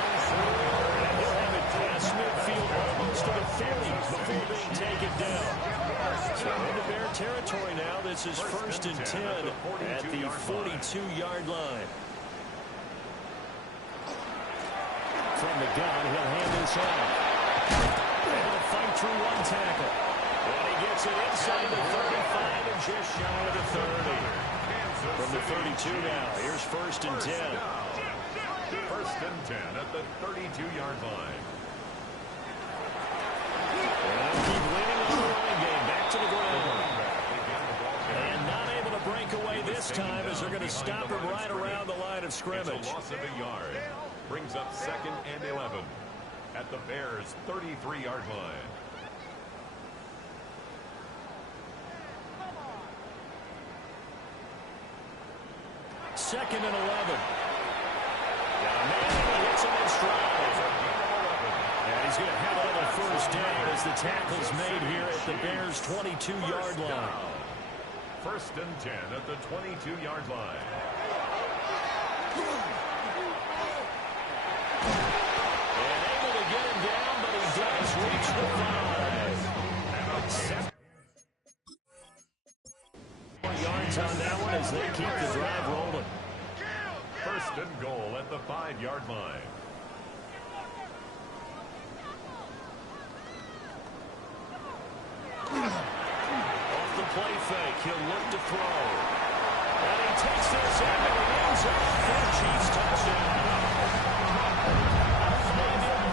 And he'll have it past midfield almost to the 30 before being taken down. So into Bear territory now. This is 1st and 10 at the 42-yard line. From the gun, he'll hand this off. And he'll fight through 1 tackle. And he gets it inside the 35 and just shy of the 30. From the 32 now, here's 1st and 10. 1st and 10 at the 32-yard line. And keep leaning on the running game. Back to stop him right around the line of scrimmage. It's a loss of a yard. Brings up 2nd and 11 at the Bears' 33-yard line. Second and 11. Got a man who hits him in stride. And he's going to have another first down as the tackle's made here at the Bears' 22-yard line. 1st and 10 at the 22-yard line. And able to get him down, but he does reach the 5. 4 yards on that one as they keep the drive rolling. 1st and goal at the 5-yard line. Off the play fake, he'll look to throw. And he takes this into the end zone for the Chiefs touchdown.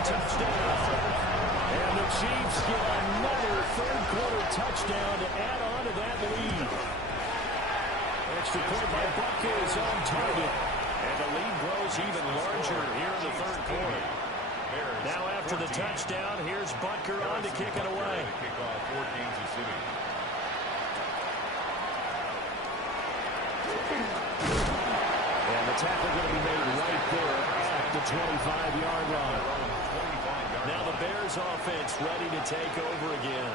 Touchdown. And the Chiefs get another third-quarter touchdown to add on to that lead. Extra point by Butker is on target. And the lead grows even larger here in the third quarter. Now after the touchdown, here's Butker on to kick it away. Kickoff for Kansas City. And the tackle going to be made right there at the 25-yard line. Now the Bears offense ready to take over again.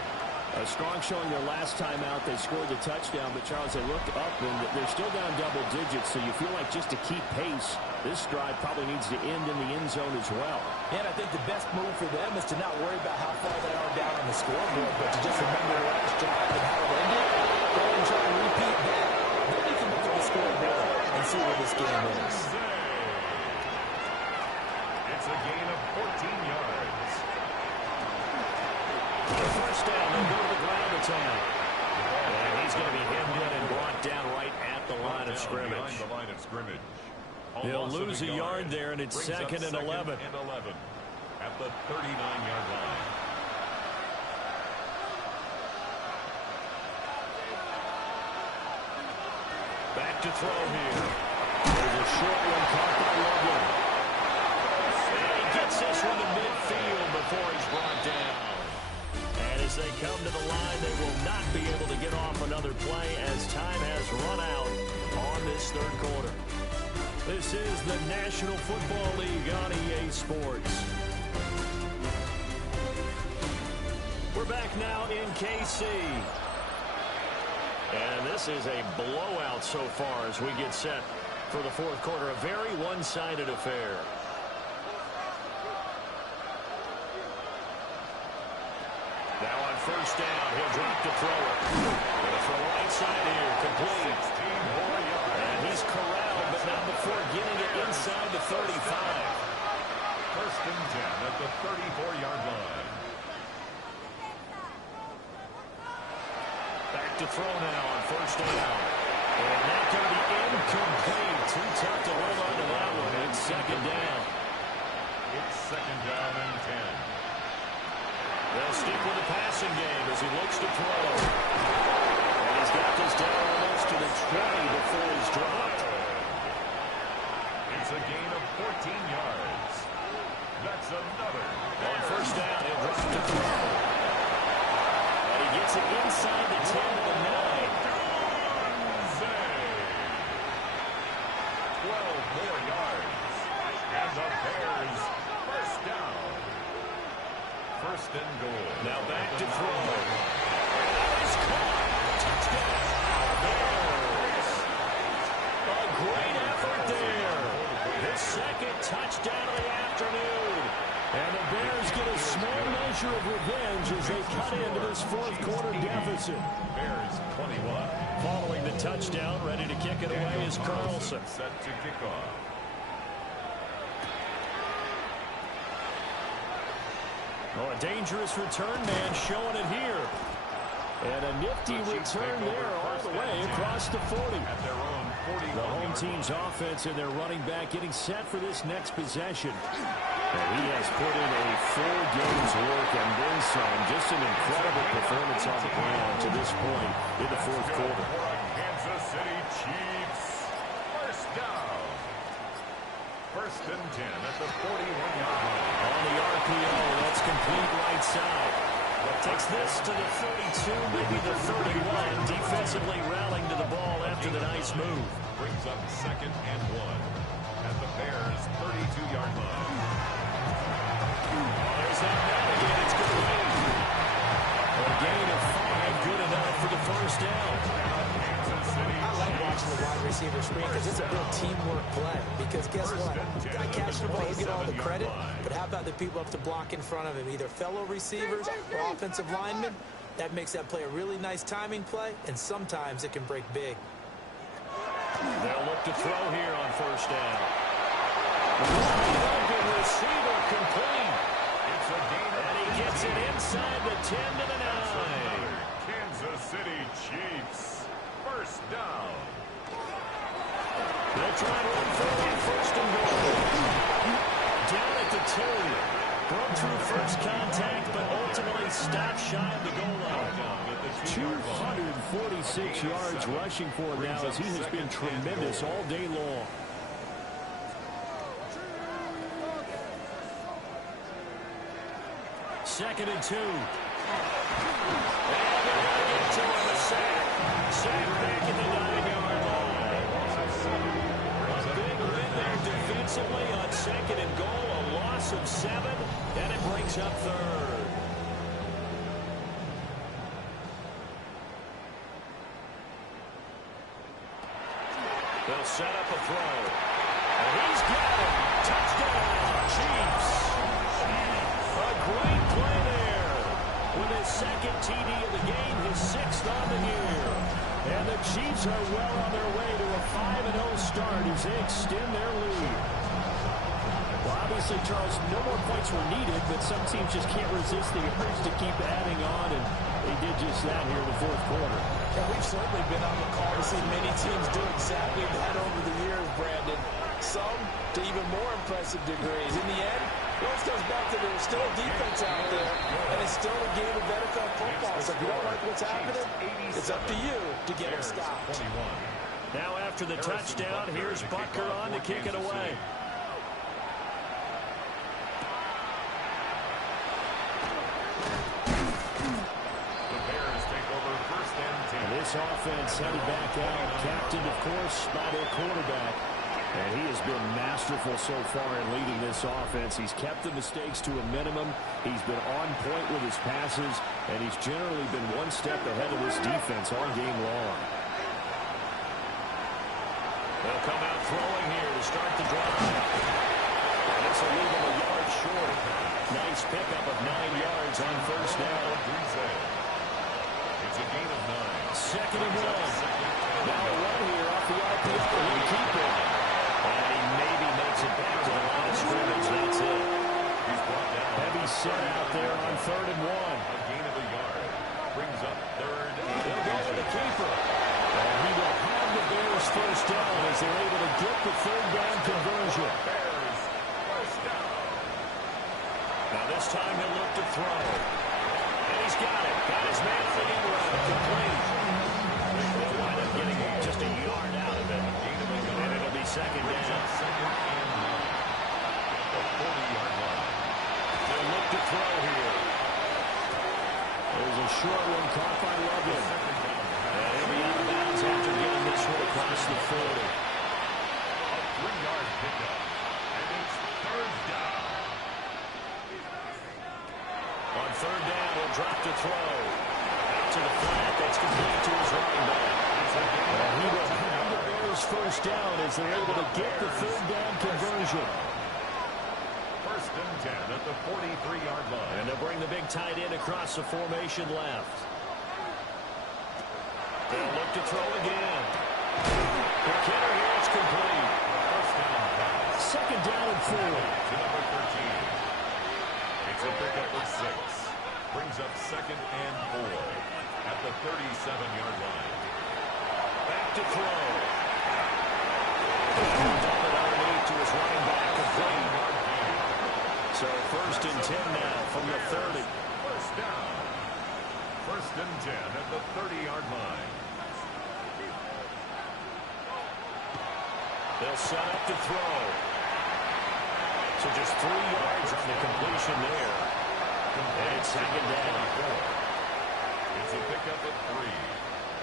A strong showing their last time out. They scored the touchdown, but Charles, they looked up and they're still down double digits, so you feel like just to keep pace, this drive probably needs to end in the end zone as well. And I think the best move for them is to not worry about how far they are down on the scoreboard, but to just remember the last drive and how it ended. Go and try and repeat that. Then you can look at the scoreboard and see where this game is. It's a gain of 14 yards. First down, they'll go to the ground attack. And he's going to be hemmed in and brought down right at the line of scrimmage. Behind the line of scrimmage. He'll lose a yard there, and it's second and 11. At the 39-yard line. Back to throw here. There's a short one caught by Loveland. And he gets this one to midfield before he's brought down. And as they come to the line, they will not be able to get off another play as time has run out on this third quarter. This is the National Football League on EA Sports. We're back now in KC. And this is a blowout so far as we get set for the fourth quarter. A very one-sided affair. Now on first down, he'll drop to throw it. From right side here, complete. And he's corralled, but not before getting it inside the 35. 1st and 10 at the 34-yard line. Back to throw now on first down. And that going to be incomplete. Too tough to hold on to that one. It's second down. It's 2nd down and 10. They'll stick with the passing game as he looks to throw. And he's got this down almost to the 20 before he's dropped. It's a gain of 14 yards. That's another. On first down, he'll drop to throw. And he gets it inside the 10 to the 9. 12 more yards. And the Bears first down. 1st and goal. Now back to throw. And that is caught. Touchdown. Bears. A great effort there. His second touchdown of the afternoon. And the Bears get a small measure of revenge as they cut into this fourth quarter deficit. Bears 21. Following the touchdown, ready to kick it away is Carlson. Set to kick off. Oh, a dangerous return man showing it here. And a nifty return there all the way across the 40. At their own 41. The home team's offense and their running back getting set for this next possession. And he has put in a full game's work and then some. Just an incredible performance on the ground to this point in the fourth quarter. Kansas City Chiefs. First down. First and 10 at the 41-yard line. On the RPO, that's complete right side. Takes this to the 32, maybe the 31. Defensively rallying to the ball after the nice move. Brings up second and 1 at the Bears' 32-yard line. There's that man again. It's complete. A gain of 5, good enough for the first down. I like watching the wide receiver screen because it's a real teamwork play. Because guess what? Guy catching the ball, he'll get all the credit. But how about the people up to block in front of him? Either fellow receivers or offensive linemen. That makes that play a really nice timing play, and sometimes it can break big. They'll look to throw here on first down. Open receiver complete. It's a gain of And he gets it inside the 10 to the 9. Kansas City Chiefs. First down. They'll try to run for it, first and goal. Down at the 2. Broke through first contact, but ultimately stopped shy of the goal line. 246 yards rushing for him now as he has been tremendous all day long. Second and 2. And they're going to get to him a sack. Sack back at the 9-yard line. A big win there defensively on second and goal. A loss of 7, and it brings up third. They'll set up a throw. And he's got it. Touchdown, Chiefs. A great play there. With his second TD of the game, his 6th on the year. And the Chiefs are well on their way to a 5-0 start as they extend their lead. Well, obviously, Charles, no more points were needed, but some teams just can't resist the urge to keep adding on, and they did just that here in the fourth quarter. And we've certainly been on the call to see many teams do exactly that over the years, Brandon. Some to even more impressive degrees. In the end, it always goes back to there's still a defense out there, and it's still a game of NFL football. So if you don't like what's happening, it's up to you to get it stopped. Now after the touchdown, here's Butker on to kick it away. This offense headed back out, captained, of course, by their quarterback. And he has been masterful so far in leading this offense. He's kept the mistakes to a minimum. He's been on point with his passes, and he's generally been one step ahead of this defense all game long. They'll come out throwing here to start the drive. And this will leave him a yard short. Nice pickup of 9 yards on first down. It's a gain of 9. Second and 1. Now a run here off the RPO. He'll keep it. And he maybe makes it back to the line of scrimmage. That's it. He's brought down. Heavy set out there on 3rd and 1. A gain of a yard. Brings up 3rd and They'll go to the keeper. And he will have the Bears first down as they're able to get the 3rd down conversion. Bears first down. Now this time he'll look to throw. And he's got it. Got his man for the end round. Complete. They'll wind up getting just a yard out of it. And it'll be second down. Second and 1. The 40-yard line. They'll look to throw here. There's a short one caught by Logan. And he'll be out of bounds after getting this one across the 40. A 3-yard pickup. And it's 3rd down. On 3rd down, he'll drop to throw. Out to the flat. That's complete to his running back. And he will have the Bears first down as they're able to get the 3rd down conversion. First and 10 at the 43-yard line. And they'll bring the big tight end across the formation left. They'll look to throw again. McKinnon here, it's complete. First down pass. Second down and 4. To number 13. It's a pickup of 6. Brings up 2nd and 4 at the 37-yard line. Back to throw. Dump it underneath to his running back, complete. So 1st and 10 now from the 30. First down. First and 10 at the 30-yard line. They'll set up to throw. So just 3 yards on the completion there. And second down. It's a pickup of 3.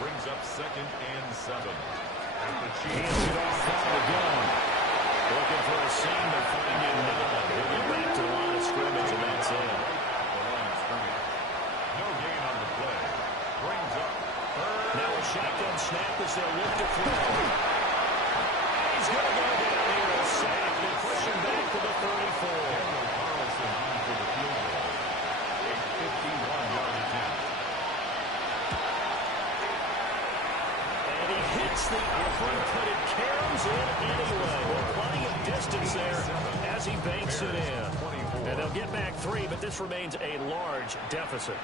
Brings up 2nd and 7. And the Chiefs Hands it off out of the gun. Looking for a seam, they're finding none. He'll get back to the line of scrimmage, and that's it. No gain on the play. Brings up 3rd. Now a shotgun snap as they'll look to throw. He's going to go down here, a sack. They push him back to the 34. Daniel Carlson in for the field goal. A 51-yard attempt. And he hits the upper, but it carries in anyway. Well, plenty of distance there as he banks it in. And they'll get back 3, but this remains a large deficit.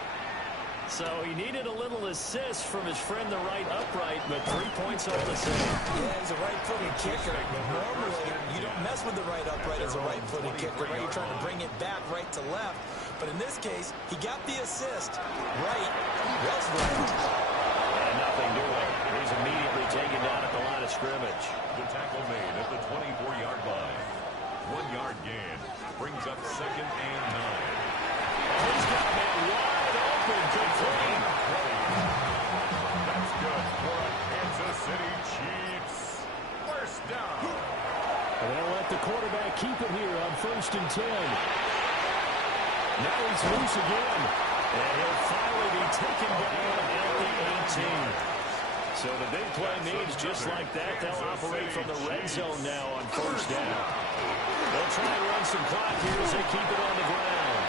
So he needed a little assist from his friend, the right upright, but 3 points all the same. Yeah, he's a right-footed kicker. Normally, you don't mess with the right upright as a right-footed kicker, right? You're trying to bring it back right to left. But in this case, he got the assist. Right was right. And nothing doing. He's immediately taken down at the line of scrimmage. The tackle made at the 24-yard line. 1-yard gain. Brings up 2nd and 9. He's got a man wide open. Complete. That's good for a Kansas City Chiefs. First down. And they'll let the quarterback keep it here on 1st and 10. Now he's loose again. And he'll finally be taken down at the 18. So the big play means just like that, they'll operate from the red zone now on 1st down. They'll try and run some clock here as they keep it on the ground.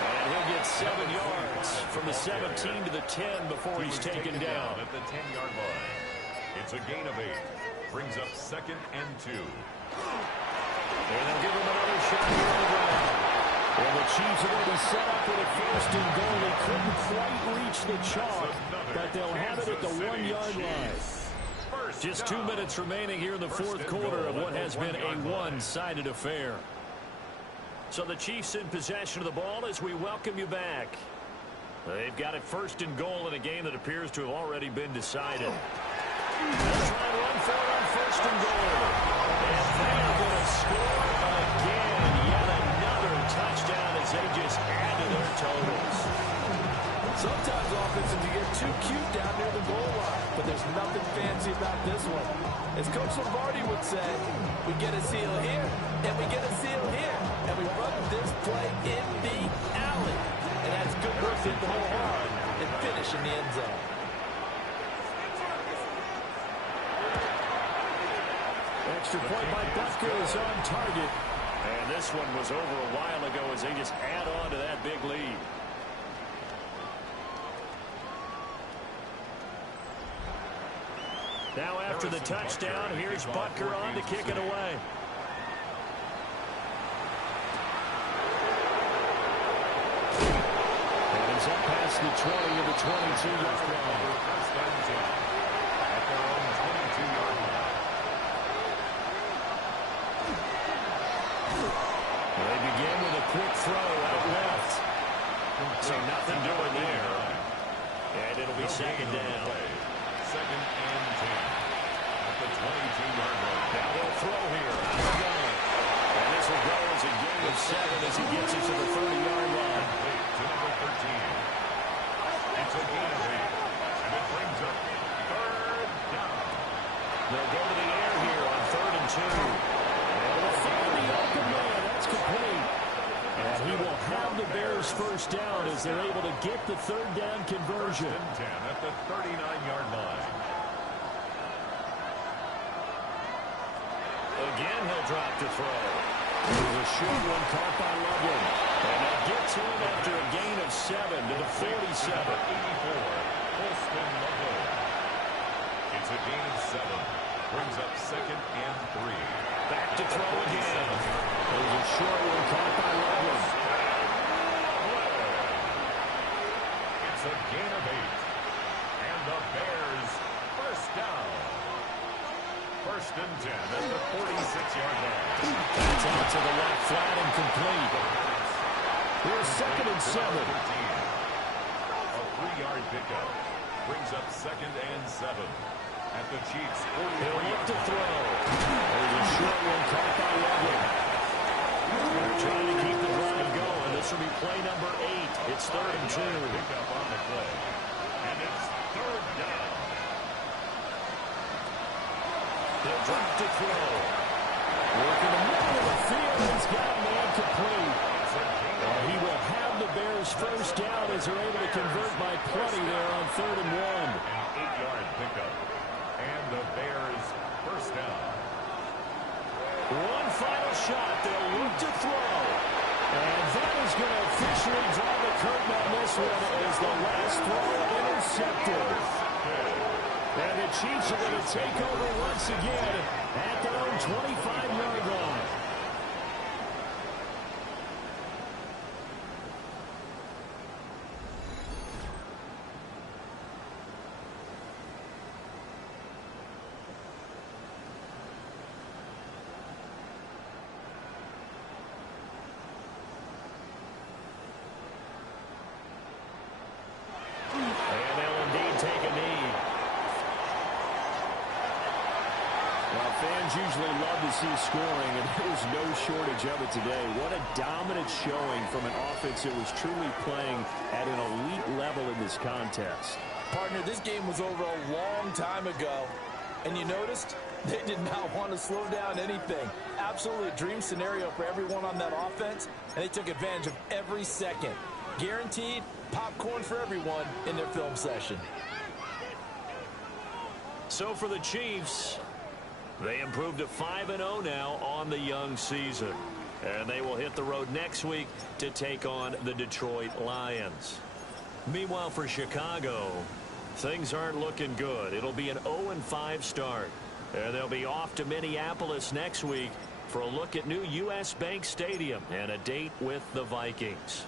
And he'll get 7 yards from the 17 to the 10 before he's taken down. At the 10-yard line. It's a gain of 8. Brings up 2nd and 2. And they'll give him another shot here on the ground. Well, the Chiefs are going to be set up with a 1st and goal. They couldn't quite reach the chalk, but they'll have it at the 1-yard line. Just 2 minutes remaining here in the 4th quarter of what has been a one-sided affair. So the Chiefs in possession of the ball as we welcome you back. They've got it 1st and goal in a game that appears to have already been decided. They'll try and run for it on 1st and goal. And they're going to score again. Yet another touchdown as they just add to their totals. Sometimes offenses you get too cute down near the goal line, but there's nothing fancy about this one. As Coach Lombardi would say, we get a seal here, and we get a seal here, and we run this play in the alley. And that's good work to hit the whole hard and finish in the end zone. Extra point by Butker is on target. And this one was over a while ago as they just add on to that big lead. Now after the touchdown, here's Butker on to kick it away. And he's up past the 20 to the 22-yard line. First and 10. At their own 22-yard line. They begin with a quick throw out left. So nothing doing there. And it'll be second down. 2nd and 10. At the 22-yard line. Now they'll throw here. And this will go as a gain of 7 as he gets it to the 30-yard line. To number 13. It's a gain of 8. And it brings up 3rd down. They'll go to the air here on 3rd and 2. And they'll find the open man. That's complete. And he will have the Bears first down as they're able to get the 3rd down conversion. 1st and 10 at the 39-yard line. Again, he'll drop to throw. There's a short one caught by Loveland. And they'll get to him after a gain of 7 to the 47. 84. Holston Loveland. It's a gain of 7. Brings up 2nd and 3. Back to throw again. There's a short one caught by Loveland. It's a gain of 8. And the Bears first down. 1st and 10 at the 46-yard line. That's out to the left flat and complete. Here's 2nd and 7. A 3-yard pickup. Brings up 2nd and 7. at the Chiefs' 43-yard He'll look to line. throw. There's a short one caught by Loveland. They're trying to keep the drive going. This will be play number 8. It's 3rd and 2. Pick up on the play. And it's 3rd down. He'll drop to throw. Working the middle of the field. He's got a man complete. He will have the Bears first down as they're able to convert by plenty there on 3rd and 1. An 8-yard pickup. And the Bears first down. One final shot. They'll look to throw. And that is going to officially draw the curtain on this one as the last throw intercepted. And the Chiefs are going to take over once again at their own 25-yard line. Fans usually love to see scoring, and there's no shortage of it today. What a dominant showing from an offense that was truly playing at an elite level in this contest. Partner, this game was over a long time ago, and you noticed they did not want to slow down anything. Absolutely a dream scenario for everyone on that offense, and they took advantage of every second. Guaranteed popcorn for everyone in their film session. So for the Chiefs, they improved to 5-0 now on the young season. And they will hit the road next week to take on the Detroit Lions. Meanwhile, for Chicago, things aren't looking good. It'll be an 0-5 start. And they'll be off to Minneapolis next week for a look at new U.S. Bank Stadium and a date with the Vikings.